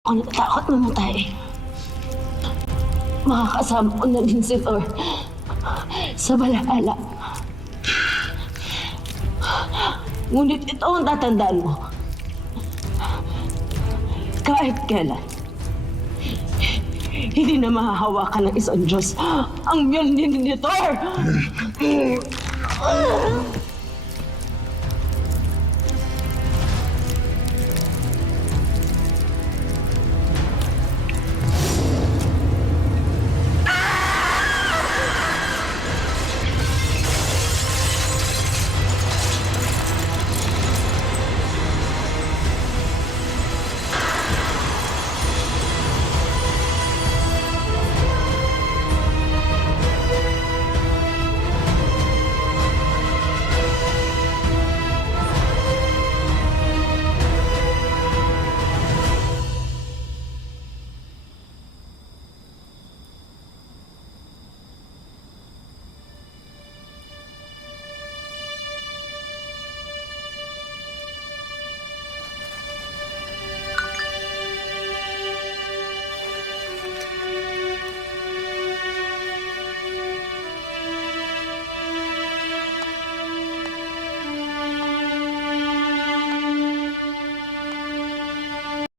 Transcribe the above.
Ako natatakot mamatay. Makakasama ko na din si Thor sa Valhalla. Ngunit ito ang tatandaan mo. Kahit kailan, hindi na mahahawakan ng isang Diyos ang miyembro ni Thor!